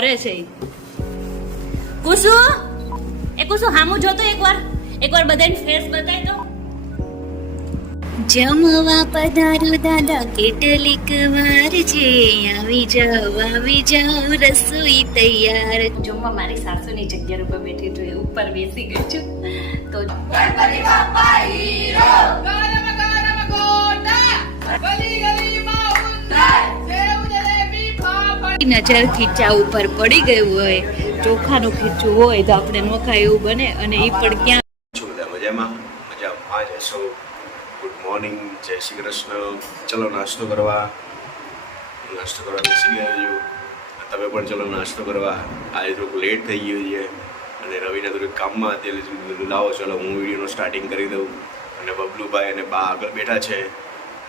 કરે છે કુસુ કુસુ હામું જોતો એકવાર બધાને ફેસ બતાવી દો. જમવા પધારો દાદા કેટલીક વાર છે, આવી જાઓ રસોઈ તૈયાર. જમવા મારી સાસુની જગ્યા ઉપર બેઠી છું, ઉપર બેસી ગઈ છું. તો ગણપતિ બાપા હીરો ગરમ ગરમ ગોટા ગલી ગલીમાં ઊંધાય સેવ જલેબી ફાફડી. નજર ખીચા ઉપર પડી ગયું હોય, ચોખાનું ખીચું હોય તો આપણે નોખા એવું બને. અને એ પણ ક્યાં છું બધા મજામાં જશો. ગુડ મોર્નિંગ, જય શ્રી કૃષ્ણ. ચલો નાસ્તો કરવા બેસી ગયા છું. તમે પણ ચલો નાસ્તો કરવા. આજે થોડુંક લેટ થઈ ગયું છે અને રવિના થોડીક કામમાં અત્યારે લાવો ચલો હું વિડીયોનું સ્ટાર્ટિંગ કરી દઉં. અને બબલુભાઈ અને બા આગળ બેઠા છે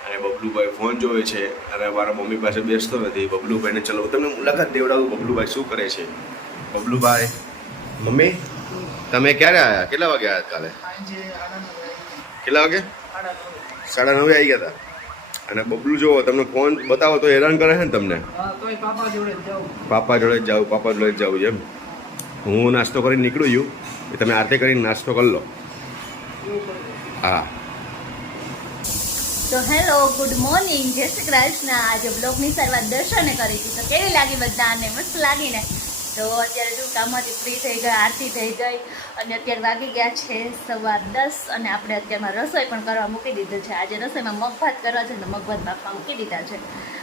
અને બબલુભાઈ ફોન જોવે છે અને મારા મમ્મી પાસે બેસતો નથી. બબલુભાઈને ચલો હું તમને મુલાકાત દેવડાવું. બબલુભાઈ શું કરે છે? બબલુભાઈ, મમ્મી તમે ક્યારે આવ્યા? કેટલા વાગે આવ્યા કાલે? કેટલા વાગે? 9:30 આવી ગયા હતા. અને બબલુ જો તમને ફોન બતાવો તો હેરાન કરે છે ને તમને. પાપા જોડે જ જાઉં એમ. હું નાસ્તો કરીને નીકળું છું, તમે આરતી કરીને નાસ્તો કરી લો. હા તો હેલો, ગુડ મોર્નિંગ, જય શ્રી કૃષ્ણ. આજે બ્લોગની શરૂઆત દર્શને કરી હતી. તો કેવી લાગી બધાને? મસ્ત લાગીને. તો અત્યારે જો કામમાંથી ફ્રી થઈ ગઈ, આરતી થઈ ગઈ અને અત્યારે વાગી ગયા છે 10:15 અને આપણે અત્યારમાં રસોઈ પણ કરવા મૂકી દીધું છે. આજે રસોઈમાં મગભાત કરવા છે તો મગભાત બાફવા મૂકી દીધા છે.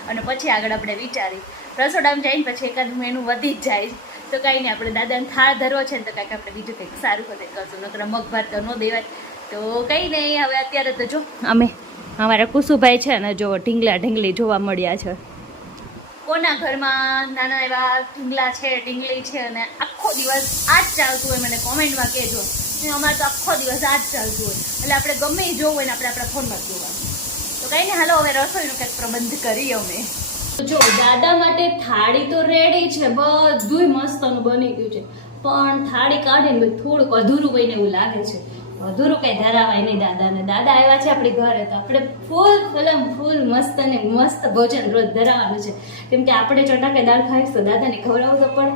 અને પછી આગળ આપણે વિચારી રસોડામાં જઈને પછી એકાદ મેનુ વધી જ જાય તો કાંઈ નહીં, આપણે દાદાને થાળ ધરવો છે ને તો કાંઈક આપણે બીજું કંઈક સારું કંઈક કરશું, નકર મગભાત તો ન દેવાય. તો કંઈ નહીં, હવે અત્યારે તો જો અમે અમારા કુસુભાઈ છે ને જો ઢીંગલી જોવા મળ્યા છે. કોના ઘરમાં નાના એવા ઢીંગલા છે, ઢીંગલી છે અને આખો દિવસ આ જ ચાલતું હોય? મને કોમેન્ટમાં કહેજો. અમારે તો આખો દિવસ આ જ ચાલતું હોય, એટલે આપણે ગમે એ જોવું હોય ને આપણે આપણા ફોનમાં જ જોવાનું. તો કંઈ નહીં, હાલો હવે રસોઈનો કંઈક પ્રબંધ કરીએ અમે. જો દાદા માટે થાળી તો રેડી છે, બધુંય મસ્તનું બની ગયું છે, પણ થાળી કાઢીને થોડુંક અધૂરું હોય ને એવું લાગે છે. અધૂરું કંઈ ધરાવાય નહીં દાદાને. દાદા આવ્યા છે આપણી ઘરે તો આપણે ફૂલ મસ્ત અને મસ્ત ભોજન રોજ ધરાવવાનું છે. કેમ કે આપણે ચટાકેદાર ખાઈશું તો દાદાને ખવડાવવું તો પડે.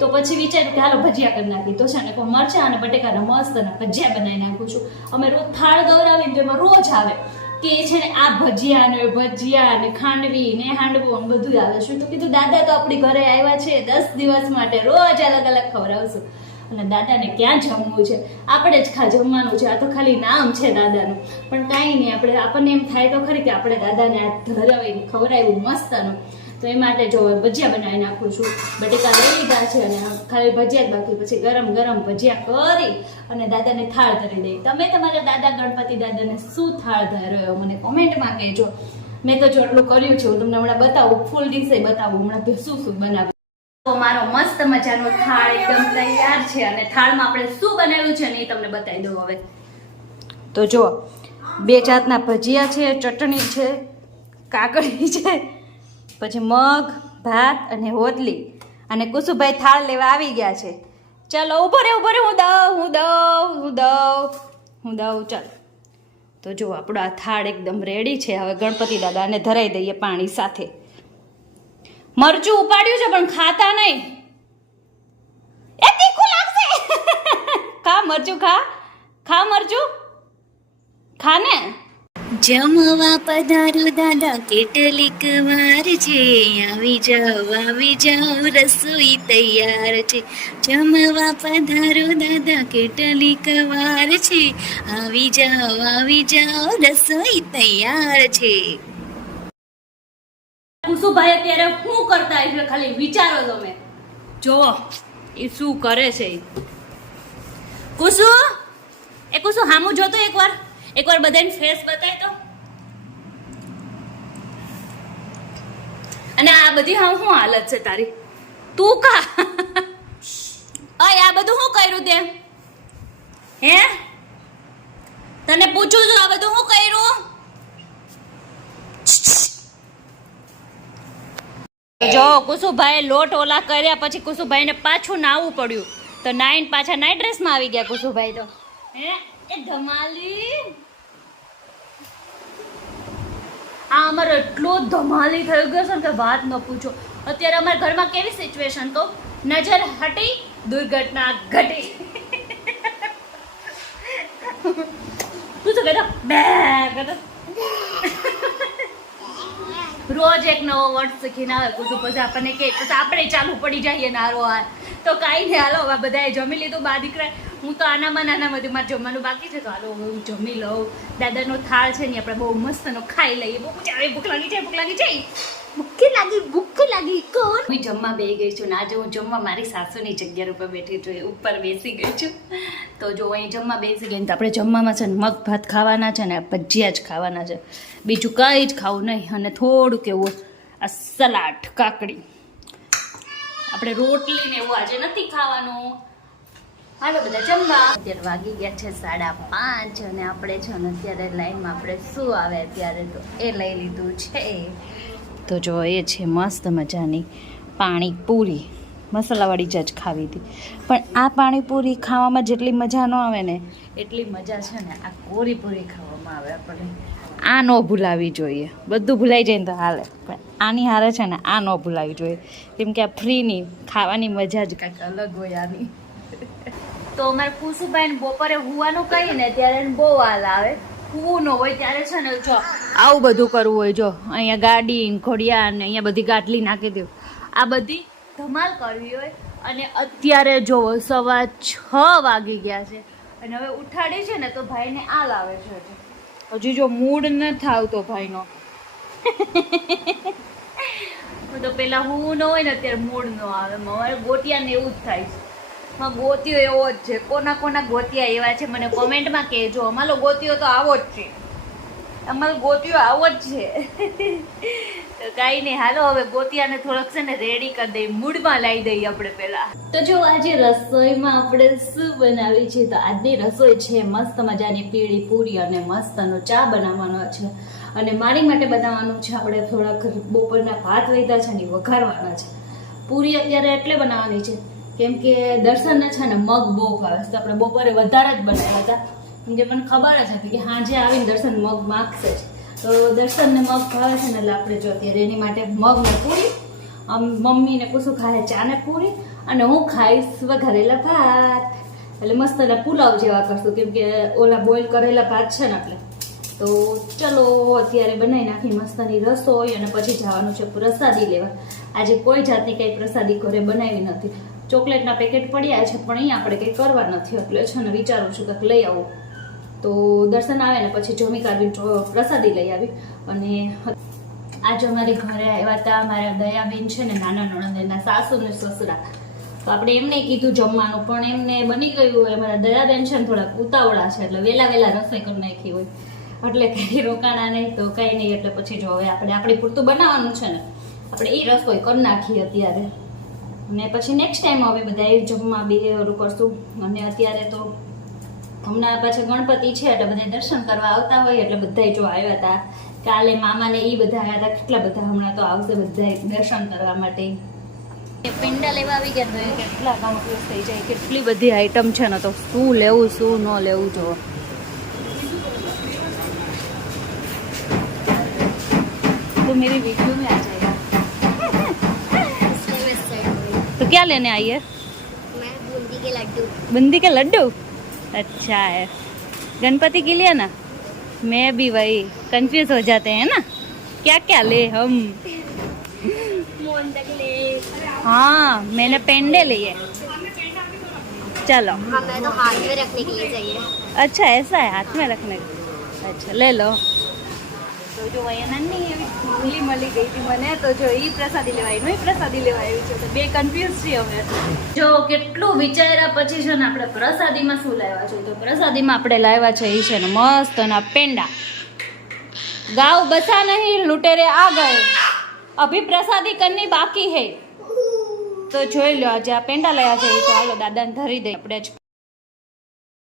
તો પછી વિચાર્યું કે હાલો ભજીયા કરી નાખી. તો છે ને કોઈ મરચાં અને બટેકાના મસ્ત ભજીયા બનાવી નાખું છું. અમે રોજ થાળ ગવડાવીને તો એમાં રોજ આવે કે છે ને આ ભજીયા ને ખાંડવી ને હાંડવું બધું આવે. શું તો કીધું દાદા તો આપણી ઘરે આવ્યા છે 10 દિવસ માટે, રોજ અલગ અલગ ખવડાવશું. અને દાદાને ક્યાં જમવું છે, આપણે જ જમવાનું છે. આ તો ખાલી નામ છે દાદાનું, પણ કાંઈ નહીં, આપણને એમ થાય તો ખરી કે આપણે દાદાને આ ધરાવીને ખવડાવ્યું મસ્તનું. તો એ માટે જો ભજીયા બનાવી નાખું છું. બટેકા લઈ લીધા છે અને ખાલી ભજીયા જ બાકી. પછી ગરમ ભજીયા કરી અને દાદાને થાળ ધરી દઈ. તમે તમારા દાદા ગણપતિ દાદાને શું થાળ ધરાયો મને કોમેન્ટમાં કહેજો. મેં તો જો એટલું કર્યું છે, હું તમને હમણાં બતાવું, ફૂલ ડિશે બતાવું હમણાં શું બનાવ્યું. તો મારો મસ્ત મજાનો થાળ એકદમ તૈયાર છે અને થાળમાં આપણે શું બનાવ્યું છે ને એ તમને બતાવી દઉં હવે. તો જો 2 જાતના ભજીયા છે, ચટણી છે, કાકડી છે, પછી મગ, ભાત અને રોટલી. અને કુસુભાઈ થાળ લેવા આવી ગયા છે. ચાલો ઉભો રે હું દઉં ચાલ. તો જો આપણો આ થાળ એકદમ રેડી છે. હવે ગણપતિ દાદાને ધરાઈ દઈએ પાણી સાથે. મરચું ઉપાડ્યું છે પણ ખાતા નહીં, એ તીખું લાગશે. ખા મરચું, ખા મરચું, ખા ને. જમવા પધારો દાદા કેટલીક વાર છે, આવી જાઓ રસોઈ તૈયાર છે. જમવા પધારો દાદા કેટલીક વાર છે, આવી જાઓ રસોઈ તૈયાર છે. કુસુભાઈ અત્યારે શું કરતા છે ખાલી વિચારો તમે. જોવો એ શું કરે છે. કુસુ હામું જોતો એકવાર બધાને ફેસ બતાવી દો. અને આ બધી શું હાલત છે તારી? તું કા આ બધું શું કર્યું તે? હે તને પૂછું છું, આ બધું શું કર્યું? જો કુસુભાઈ લોટ ઓલા કર્યા પછી કુસુભાઈને પાછું નાવું પડ્યું, તો નાઈન પાછા નાઈટ ડ્રેસમાં આવી ગયા કુસુભાઈ. તો હે એ ધમાલી, આ અમારો એટલો ધમાલી થઈ ગયો છે ને કે વાત ન પૂછો. અત્યારે અમારા ઘરમાં કેવી સિચ્યુએશન તો નજર હટી દુર્ઘટના ઘટી. તું શું કહેતો બે કહેતો રોજ એક નવો વર્ડ શીખીને આવે કુટું પછી આપણને કે પછી આપણે ચાલુ પડી જઈએ નારો આ તો કાંઈ નહીં. હાલો હવે બધાએ જમી લીધું બા દીકરા. હું તો નાનામાંથી મારે જમવાનું બાકી છે તો હાલો હવે હું જમી લઉં. દાદાનો થાળ છે ને આપણે બહુ મસ્તનો ખાઈ લઈએ. બહુ મજા આવે. ભૂખ લાગી જાય ભૂખ લાગી કોણ હું જમવા બેસી ગઈ છું ને આજે હું જમવા મારી સાસુની જગ્યા ઉપર બેઠી છું ઉપર બેસી ગઈ છું. તો જો અહીં જમવા બેસી ગઈ તો આપણે જમવામાં છે ને મગ ભાત ખાવાના છે ને ભજીયા જ ખાવાના છે, બીજું કંઈ જ ખાવું નહીં. અને થોડુંક એવું આ સલાડ કાકડી, આપણે રોટલી ને એવું આજે નથી ખાવાનું. હાલો બધા જમવા. અત્યારે વાગી ગયા છે 5:30 અને આપણે છે ને અત્યારે લાઈનમાં આપણે શું આવે અત્યારે તો એ લઈ લીધું છે. તો જો એ છે મસ્ત મજાની પાણીપુરી, મસાલાવાળી જ ખાવી હતી. પણ આ પાણીપુરી ખાવામાં જેટલી મજા ન આવે ને એટલી મજા છે ને આ કોરીપુરી ખાવામાં આવે. આપણે આ ન ભૂલાવી જોઈએ. બધું ભૂલાઈ જાય ને તો હાલે પણ આની હારે છે ને આ ન ભૂલાવી જોઈએ, કેમ કે આ ફ્રીની ખાવાની મજા જ કાંઈક અલગ હોય આની. તો અમારે કુસુભાઈને બપોરે હુવાનું કહીએ ને ત્યારે એને બહુ હાલ આવે. હુવું ન હોય ત્યારે છે ને જો આવું બધું કરવું હોય. જો અહીંયા ગાડી ઘોડિયા ને અહીંયા બધી ગાટલી નાખી દઉં, આ બધી ધમાલ કરવી હોય. અને અત્યારે જો 6:15 વાગી ગયા છે અને હવે ઉઠાડી છે ને તો ભાઈને આલ આવે છે. હજી જો મૂડ ન આવતો ભાઈનો. તો પેલા હું ન હોય ને અત્યારે મૂડ ન આવે. મારે ગોટિયા ને એવું જ થાય છે. ગોતિયો એવો જ છે. કોના ગોતિયા એવા છે મને કોમેન્ટમાં કહેજો. અમારો ગોતિયો તો આવો જ છે. અમારો ગોતિયો આવો જ છે. તો કાંઈ નહીં હાલો હવે ગોતિયાને થોડોક છે ને રેડી કરી દઈએ, મૂડમાં લાવી દઈએ આપણે પહેલા. તો જો આજે રસોઈમાં આપણે શું બનાવી છે તો આજની રસોઈ છે મસ્ત મજાની પીળી પૂરી અને મસ્તનો ચા બનાવવાનો છે. અને મારી માટે બનાવવાનું છે આપણે થોડાક બપોરના ભાત વધ્યા છે ને વઘારવાના છે. પૂરી અત્યારે એટલે બનાવવાની છે કેમ કે દર્શનને છે ને મગ બહુ ભાવે છે. આપણે બપોરે વધારે જ બનાવ્યા હતા કેમ કે મને ખબર જ હતી કે સાંજે આવીને દર્શન મગ માગશે જ. તો દર્શનને મગ ભાવે છે ને એટલે આપણે જો અત્યારે એની માટે મગને પૂરી, મમ્મીને કુસું ખાય ચાને પૂરી અને હું ખાઈશ વઘારેલા ભાત. એટલે મસ્તના પુલાવ જેવા કરશું કેમ કે ઓલા બોઇલ કરેલા ભાત છે ને આપણે. તો ચલો અત્યારે બનાવી નાખી મસ્તની રસોઈ અને પછી જવાનું છે પ્રસાદી લેવા. આજે કોઈ જાતની કંઈ પ્રસાદી ઘરે બનાવી નથી. ચોકલેટના પેકેટ પડ્યા છે પણ અહીંયા આપણે કંઈ કરવા નથી એટલે છે ને વિચારું છું કંઈક લઈ આવું. તો દર્શન આવે ને પછી જમી કાઢવી પ્રસાદી લઈ આવી. અને આજે અમારી ઘરે આવ્યા હતા મારા દયાબેન છે ને નાના નણંદ એના સાસુ ને સસરા. તો આપણે એમને કીધું જમવાનું પણ એમને બની ગયું હોય. અમારા દયાબેન છે ને થોડાક ઉતાવળા છે એટલે વહેલા રસોઈ કરી નાખી હોય એટલે કંઈ રોકાણા નહીં. તો કંઈ નહીં એટલે પછી જો હવે આપણે આપણી પૂરતું બનાવવાનું છે ને આપણે એ રસોઈ કરી નાખીએ અત્યારે ને પછી નેક્સ્ટ ટાઈમ હવે બધા જમવા બેરું કરશું. અને અત્યારે તો હમણાં પાછા ગણપતિ છે એટલે બધા દર્શન કરવા આવતા હોય એટલે બધા જો આવ્યા હતા. કાલે મામાને એ બધા આવ્યા હતા. કેટલા બધા હમણાં તો આવશે બધા દર્શન કરવા માટે. પિંડા લેવા આવી ગયા તો કેટલા કન્ફ્યુઝ થઈ જાય. કેટલી બધી આઈટમ છે ને તો શું લેવું શું ન લેવું જો. तो मेरी वीडियो में आ जाएगा. तो क्या लेने आई है? मैं बूंदी के लड्डू. बूंदी के लड्डू अच्छा है. गणपति के लिए ना मैं भी वही कंफ्यूज हो जाते हैं ना क्या क्या ले हम. मोदक ले. हाँ मैंने पेंडे लिए. चलो हमें तो हाथ में रखने के लिए चाहिए. अच्छा ऐसा है हाथ में रखने. अच्छा ले लो. તો જો અહીંયા નાની એવી ભૂલી મળી ગઈ હતી મને. તો જો એ પ્રસાદી લેવા આવી, પ્રસાદી લેવા આવી છે તો બે કન્ફ્યુઝ છીએ હવે. જો કેટલું વિચાર્યા પછી છે ને આપણે પ્રસાદીમાં શું લાવ્યા છે તો પ્રસાદીમાં આપણે લાવ્યા છે એ છે ને મસ્ત ના પેંડા. ગાવ બસા નહીં લુટેરે આ ગયે અભી પ્રસાદી કરની બાકી હૈ. તો જોઈ લો આજે આ પેંડા લાવ્યા છે એ તો હાલો દાદાને ધરી દઈએ આપણે જ.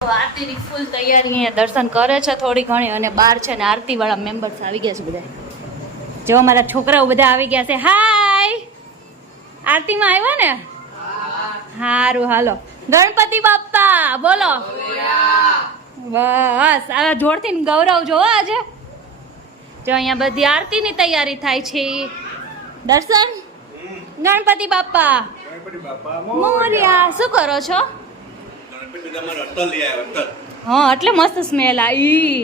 આરતીની ફૂલ તૈયારી અહીંયા દર્શન કરે છે થોડી ઘણી અને બહાર છે ને આરતી વાળા મેમ્બર્સ આવી ગયા છે બધા. જો અમારા છોકરાઓ બધા આવી ગયા છે. હાય આરતીમાં આવ્યા ને સારું હાલો. ગણપતિ બાપ્પા બોલો બસ. આ જોરથી ગૌરવ જો આજે જો અહીંયા બધી આરતીની તૈયારી થાય છે. દર્શન ગણપતિ બાપા ગણપતિ બાપા મોર્યા. શું કરો છો? ગણપતિ તમારો અટલ લઈ આવ્યો અટલ. હા એટલે મસ્ત સ્મેલ આવી.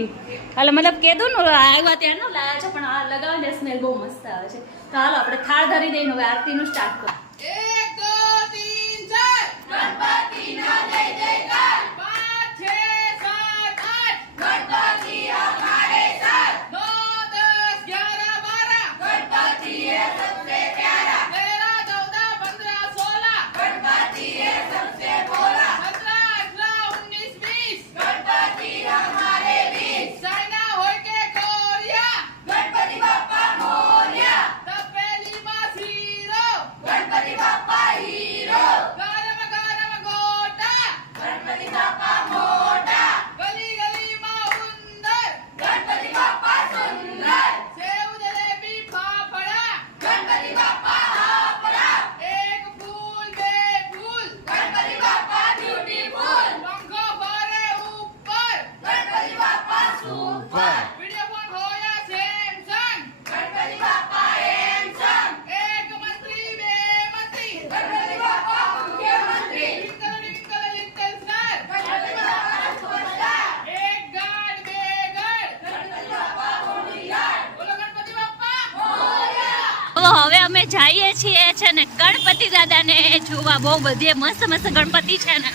એટલે મતલબ કીધું ને આવ્યા ત્યારનું લાયા છે પણ આ લગાવને સ્મેલ બહુ મસ્ત આવે છે. તો હાલો આપણે થાળ ધરી દઈને હવે આરતીનું સ્ટાર્ટ કરો. 1 2 3 4 ગણપતિના જય જયકાર 5 6 7 8 ગણપતિ હમારે સાથ 9 10 11 12 ગણપતિ હે સબસે પ્યારા 13 14 15 16 ગણપતિ હે સબસે ભોલા 17 18 19 20 ગણપતિ હમારે વીર સાયના હોય કે કોરિયા ગણપતિ બાપા મોર્યા તપેલીમાં શીરો ગણપતિ બાપા હીરો ગરમ ગરમ ગોટા ગણપતિ બાપા મોટા ગલી ગલીમાં ઉંદર ગણપતિ બાપા સુંદર સેવ જલેબી ફાફડા ગણપતિ બાપા હાપડા એક ફૂલ બે ફૂલ ગણપતિ બાપા બ્યુટીફુલ પંખો ફરે ઉપર Ganpati Bapa super video phone હોયા સેમસંગ ગણપતિ બાપા હેમસંગ એક મંત્રી બે મંત્રી ગણપતિ બાપા મુખ્યમંત્રી લિંકલ લિંકલ લિંકલ સ્ટાર ગણપતિ બાપા સુપરસ્ટાર એક ગાડ બે ગાડ ગણપતિ બાપા હોળીયાર બોલો ગણપતિ બાપા મોરયા. તો હવે અમે જઈએ છીએ છે ને ગણપતિ દાદાને જોવા. બહુ બધી મસ્ત મસ્ત ગણપતિ છે ને,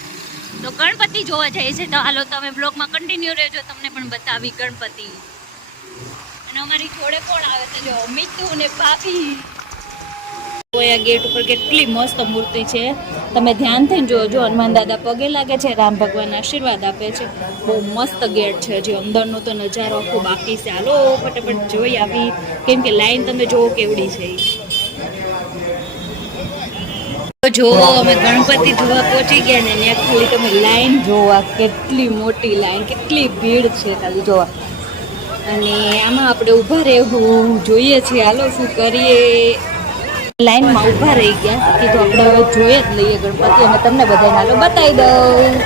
તો ગણપતિ જોવા જઈએ છીએ. તો હાલો તમે બ્લોગમાં કન્ટિન્યુ રહેજો, તમને પણ બતાવી ગણપતિ. અને અમારી જોડે કોણ આવે છે જો મીતુ ને ભાભી. આ ગેટ ઉપર કેટલી મસ્ત મૂર્તિ છે, તમે ધ્યાનથી જોજો. હનુમાન દાદા પગે લાગે છે, રામ ભગવાન આશીર્વાદ આપે છે. બહુ મસ્ત ગેટ છે. હજી અંદરનો તો નજારો આખો બાકી છે. હાલો ફટાફટ જોઈ આવી, કેમ કે લાઈન તમે જોવો કેવડી છે. જો અમે ગણપતિ જોવા પહોંચી ગયા ને ત્યાં ખાલી તમે લાઈન જોવા, કેટલી મોટી લાઈન, કેટલી ભીડ છે ખાલી જોવા. અને આમાં આપણે ઊભા રહેવું જોઈએ છીએ. હાલો શું કરીએ, લાઈનમાં ઊભા રહી ગયા. કીધું આપણે હવે જોઈએ જ લઈએ ગણપતિ, અને તમને બધાને હાલો બતાવી દઉં.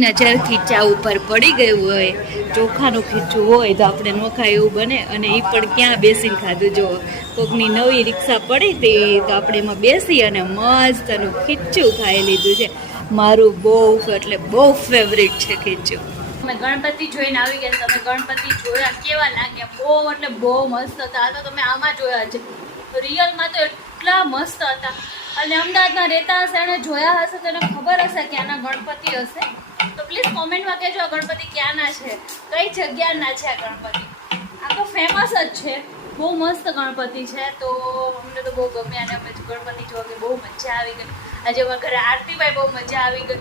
નજર ખીચા ઉપર પડી ગયું હોય, ચોખાનું ખીચું હોય તો આપણે ન ખાય એવું બને. અને એ પણ ક્યાં બેસીને ખાધું. જો કોકની નવી રિક્ષા પડી હતી તો આપણે એમાં બેસી અને મસ્ત એનું ખીચું ખાઈ લીધું છે. મારું બહુ એટલે બહુ ફેવરિટ છે ખીચું. અમે ગણપતિ જોઈને આવી ગયા. તમે ગણપતિ જોયા કેવા લાગ્યા? બહુ એટલે બહુ મસ્ત હતા. આ તો તમે આમાં જોયા છે, રિયલમાં તો એટલા મસ્ત હતા. અને અમદાવાદમાં રહેતા હશે અને જોયા હશે તો એને ખબર હશે કે આના ગણપતિ હશે. તો પ્લીઝ કોમેન્ટમાં કહેજો આ ગણપતિ ક્યાંના છે, કઈ જગ્યાના છે આ ગણપતિ. આ તો ફેમસ જ છે, બહુ મસ્ત ગણપતિ છે. તો અમને તો બહુ ગમ્યા અને અમે ગણપતિ જોવા ગઈ, બહુ મજા આવી ગઈ. આજે અમારા ઘરે આરતીમાં બહુ મજા આવી ગઈ.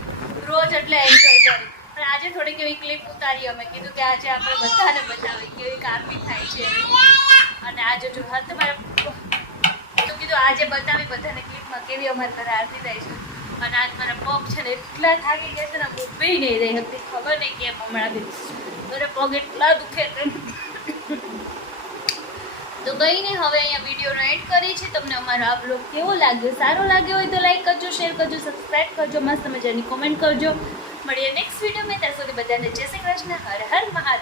રોજ એટલે એન્જોય કરી. પણ આજે થોડીક એવી ક્લિપ ઉતારી. અમે કીધું કે આજે આપણે બધાને બતાવી કેવી આરતી થાય છે. અને આજે જો હા તમારે તો કીધું આજે બતાવી બધાને ક્લિપમાં કેવી અમારા ઘરે આરતી થાય છે. અને આજ મારા પગ છે ને એટલા થાકી ગયા છે ને, ઊભી નહીં રહી હતી. ખબર નહીં કેમ હમણાંથી મારા પગ એટલા દુખે છે. તો કંઈ નહીં, હવે અહીંયા વિડીયોનો એન્ડ કરી છે. તમને અમારો આ બ્લોગ કેવો લાગ્યો? સારો લાગ્યો હોય તો લાઈક કરજો, શેર કરજો, સબસ્ક્રાઈબ કરજો, મસ્ત મજાની કોમેન્ટ કરજો. મળીએ નેક્સ્ટ વિડીયોમાં. ત્યાં સુધી બધાને જય શ્રી કૃષ્ણ. હર હર મહાદેવ.